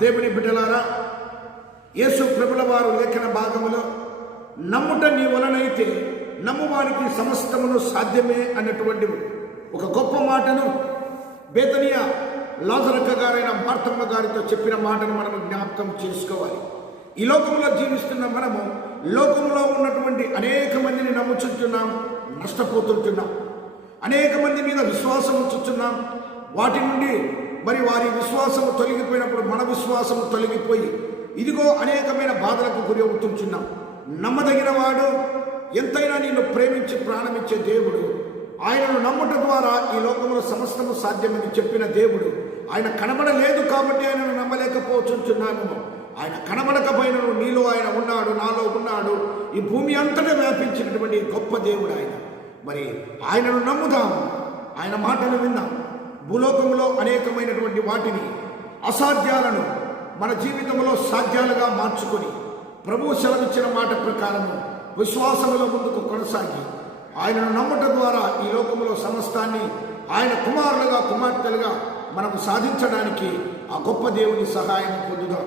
దేవుని బిడ్డలారా, యేసు ప్రభుల వారు లేఖన భాగములో నమ్ముట నీ వలనైతే నమ్మువానికి సమస్తమును సాధ్యమే అన్నటువంటి ఒక గొప్ప మాటను బేతనియా లాజరక్క గారైన మార్తమ్మ గారితో చెప్పిన మాటను మనం జ్ఞాపకం చేసుకోవాలి. ఈ లోకంలో జీవిస్తున్న మనము లోకంలో ఉన్నటువంటి అనేక మందిని నమ్ముచుంటున్నాం, నష్టపోతుంటున్నాం. అనేక మంది మీద విశ్వాసం ఉంచుతున్నాం. వాటి నుండి మరి వారి విశ్వాసము తొలగిపోయినప్పుడు మన విశ్వాసము తొలగిపోయి ఇదిగో అనేకమైన బాధలకు గురి అవుతుంటున్నాం. నమ్మదగిన వాడు, ఎంతైనా నిన్ను ప్రేమించి ప్రాణమిచ్చే దేవుడు, ఆయనను నమ్ముట ద్వారా ఈ లోకంలో సమస్తము సాధ్యమని చెప్పిన దేవుడు, ఆయన కనబడలేదు కాబట్టి ఆయనను నమ్మలేకపోతున్నాము. ఆయన కనబడకపోయినను నీలో ఆయన ఉన్నాడు, నాలో ఉన్నాడు. ఈ భూమి అంతటా వ్యాపించినటువంటి గొప్ప దేవుడు ఆయన. మరి ఆయనను నమ్ముదాం, ఆయన మాటలు విందాం. భూలోకంలో అనేకమైనటువంటి వాటిని, అసాధ్యాలను మన జీవితంలో సాధ్యాలుగా మార్చుకొని ప్రభువు సెలవిచ్చిన మాట ప్రకారము విశ్వాసములో ముందుకు కొనసాగి ఆయనను నమ్ముట ద్వారా ఈ లోకంలో సమస్తాన్ని ఆయన కుమారులుగా కుమార్తెలుగా మనము సాధించడానికి ఆ గొప్ప దేవుని సహాయం పొందుదాం.